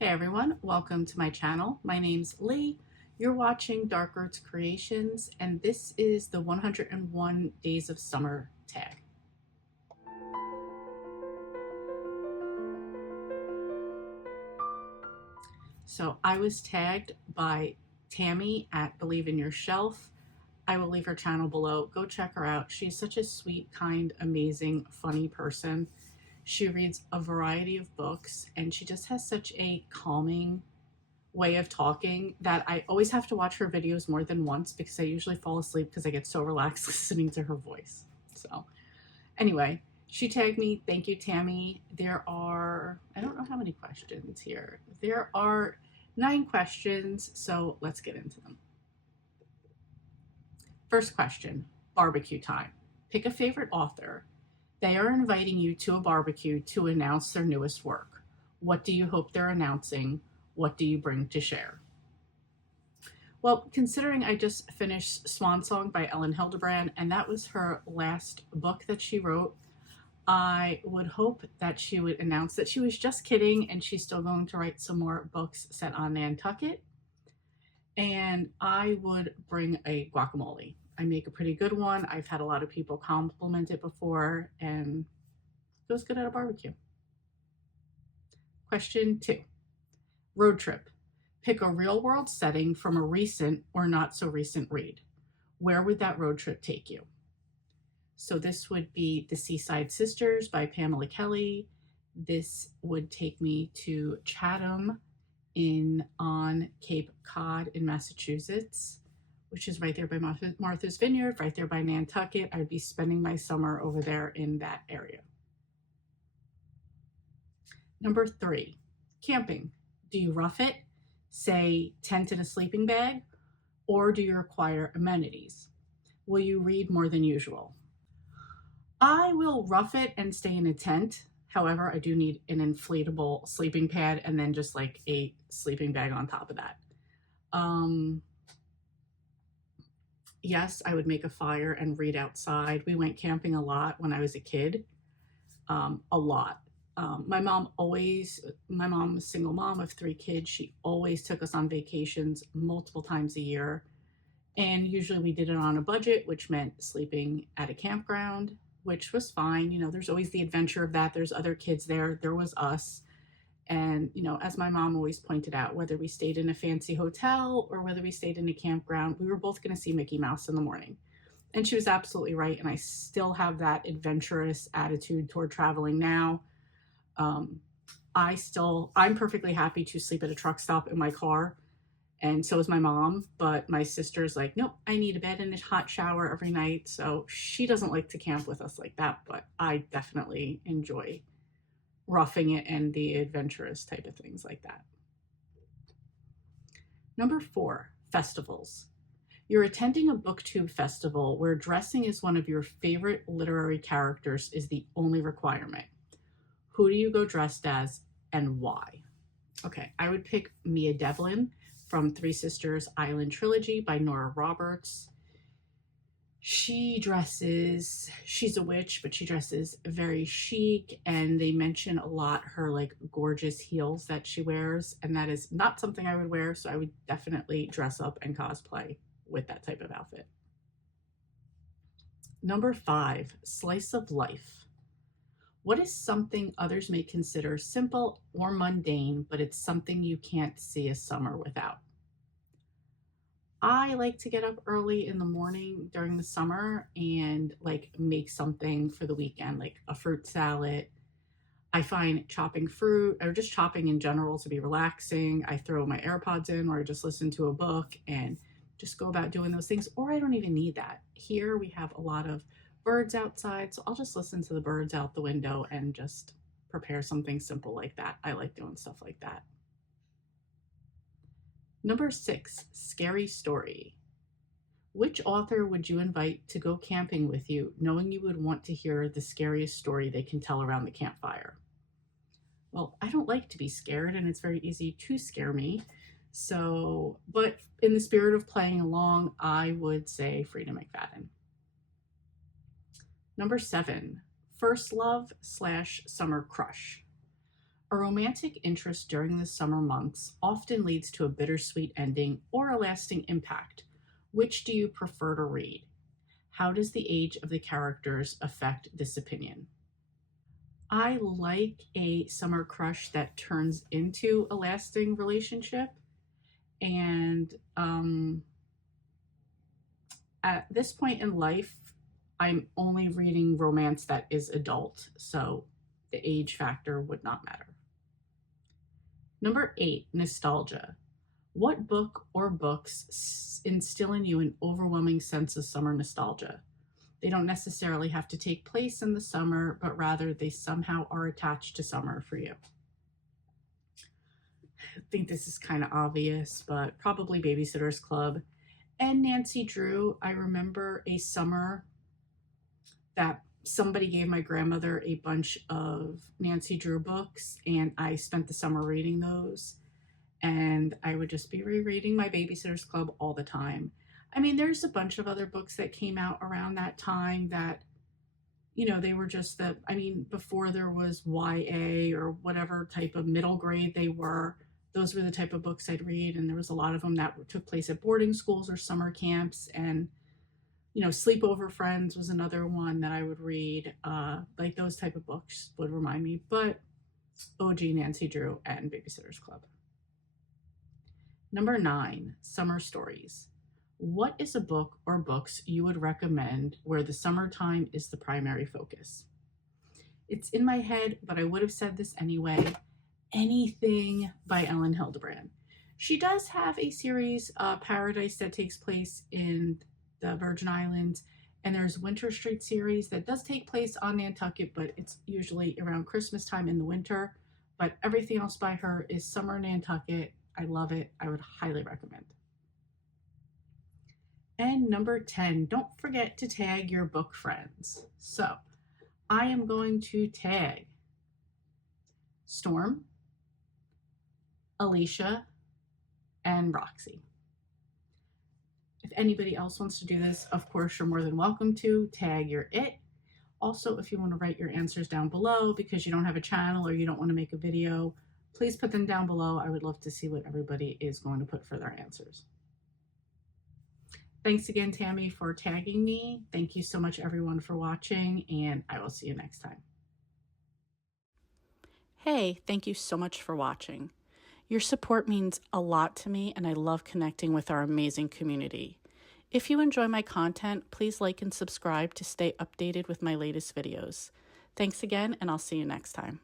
Hey everyone, welcome to my channel. My name's Lee. You're watching Dark Roots Creations, and this is the 101 Days of Summer tag. So I was tagged by Tammy at Believe in Your Shelf. I will leave her channel below. Go check her out. She's such a sweet, kind, amazing, funny person. She reads a variety of books, and she just has such a calming way of talking that I always have to watch her videos more than once because I usually fall asleep because I get so relaxed listening to her voice. So anyway, she tagged me. Thank you, Tammy. There are, I don't know how many questions here. There are 9 questions, so let's get into them. First question, barbecue time. Pick a favorite author. They are inviting you to a barbecue to announce their newest work. What do you hope they're announcing? What do you bring to share? Well, considering I just finished Swan Song by Ellen Hildebrand, and that was her last book that she wrote, I would hope that she would announce that she was just kidding and she's still going to write some more books set on Nantucket. And I would bring a guacamole. I make a pretty good one. I've had a lot of people compliment it before, and it was good at a barbecue. Question 2. Road trip. Pick a real world setting from a recent or not so recent read. Where would that road trip take you? So this would be The Seaside Sisters by Pamela Kelly. This would take me to Chatham on Cape Cod in Massachusetts, which is right there by Martha's Vineyard, right there by Nantucket. I'd be spending my summer over there in that area. Number 3, camping. Do you rough it, say tent and a sleeping bag, or do you require amenities? Will you read more than usual? I will rough it and stay in a tent. However, I do need an inflatable sleeping pad and then just like a sleeping bag on top of that. Yes, I would make a fire and read outside. We went camping a lot when I was a kid, a lot. My mom, a single mom of 3 kids. She always took us on vacations multiple times a year. And usually we did it on a budget, which meant sleeping at a campground, which was fine. You know, there's always the adventure of that. There's other kids there. There was us. And, you know, as my mom always pointed out, whether we stayed in a fancy hotel or whether we stayed in a campground, we were both going to see Mickey Mouse in the morning. And she was absolutely right. And I still have that adventurous attitude toward traveling now. I'm perfectly happy to sleep at a truck stop in my car. And so is my mom, but my sister's like, nope, I need a bed and a hot shower every night. So she doesn't like to camp with us like that, but I definitely enjoy roughing it and the adventurous type of things like that. Number 4, festivals. You're attending a Booktube festival where dressing as one of your favorite literary characters is the only requirement. Who do you go dressed as and why? Okay, I would pick Mia Devlin from Three Sisters Island Trilogy by Nora Roberts. She's a witch, but she dresses very chic, and they mention a lot her like gorgeous heels that she wears, and that is not something I would wear, so I would definitely dress up and cosplay with that type of outfit. Number 5, slice of life. What is something others may consider simple or mundane, but it's something you can't see a summer without? I like to get up early in the morning during the summer and like make something for the weekend, like a fruit salad. I find chopping fruit or just chopping in general to be relaxing. I throw my AirPods in or I just listen to a book and just go about doing those things. Or I don't even need that. Here we have a lot of birds outside, so I'll just listen to the birds out the window and just prepare something simple like that. I like doing stuff like that. Number 6, scary story. Which author would you invite to go camping with you, knowing you would want to hear the scariest story they can tell around the campfire? Well, I don't like to be scared, and it's very easy to scare me. So, but in the spirit of playing along, I would say Frida McFadden. Number 7, first love / summer crush. A romantic interest during the summer months often leads to a bittersweet ending or a lasting impact. Which do you prefer to read? How does the age of the characters affect this opinion? I like a summer crush that turns into a lasting relationship. And at this point in life, I'm only reading romance that is adult, so the age factor would not matter. Number 8, nostalgia. What book or books instill in you an overwhelming sense of summer nostalgia? They don't necessarily have to take place in the summer, but rather they somehow are attached to summer for you. I think this is kind of obvious, but probably Babysitter's Club and Nancy Drew. I remember a summer that somebody gave my grandmother a bunch of Nancy Drew books, and I spent the summer reading those. And I would just be rereading my Babysitter's Club all the time. I mean, there's a bunch of other books that came out around that time that, they were just before there was YA or whatever type of middle grade they were, those were the type of books I'd read. And there was a lot of them that took place at boarding schools or summer camps. And, Sleepover Friends was another one that I would read. Like those type of books would remind me. But OG Nancy Drew and Babysitter's Club. Number 9, summer stories. What is a book or books you would recommend where the summertime is the primary focus? It's in my head, but I would have said this anyway. Anything by Ellen Hildebrand. She does have a series, Paradise, that takes place in the Virgin Islands, and there's Winter Street series that does take place on Nantucket, but it's usually around Christmas time in the winter. But everything else by her is summer Nantucket. I love it. I would highly recommend. And number 10, don't forget to tag your book friends. So I am going to tag Storm, Alicia, and Roxy. If anybody else wants to do this, of course, you're more than welcome to tag your it. Also, if you want to write your answers down below because you don't have a channel or you don't want to make a video, please put them down below. I would love to see what everybody is going to put for their answers. Thanks again, Tammy, for tagging me. Thank you so much, everyone, for watching, and I will see you next time. Hey, thank you so much for watching. Your support means a lot to me, and I love connecting with our amazing community. If you enjoy my content, please like and subscribe to stay updated with my latest videos. Thanks again, and I'll see you next time.